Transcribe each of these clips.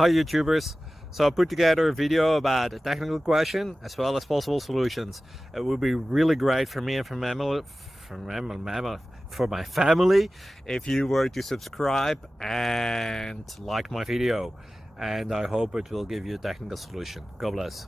Hi YouTubers! So I put together a video about a technical question as well as possible solutions. It would be really great for me and for my family if you were to subscribe and like my video, and I hope it will give you a technical solution. God bless.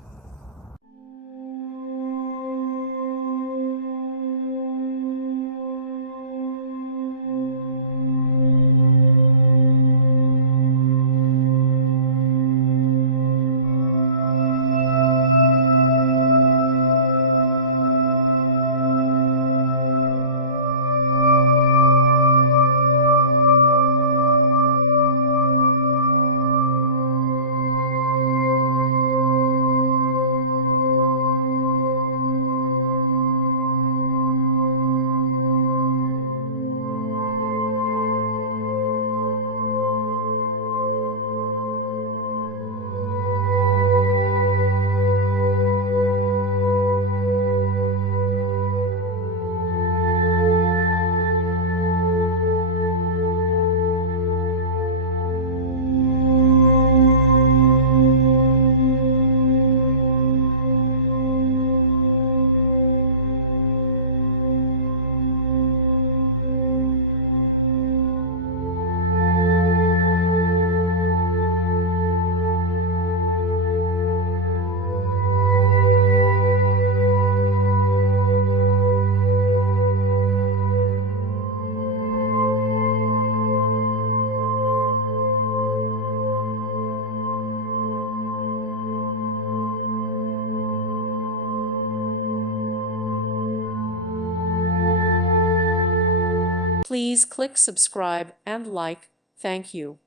Please click subscribe and like. Thank you.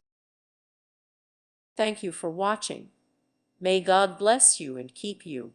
Thank you for watching. May God bless you and keep you.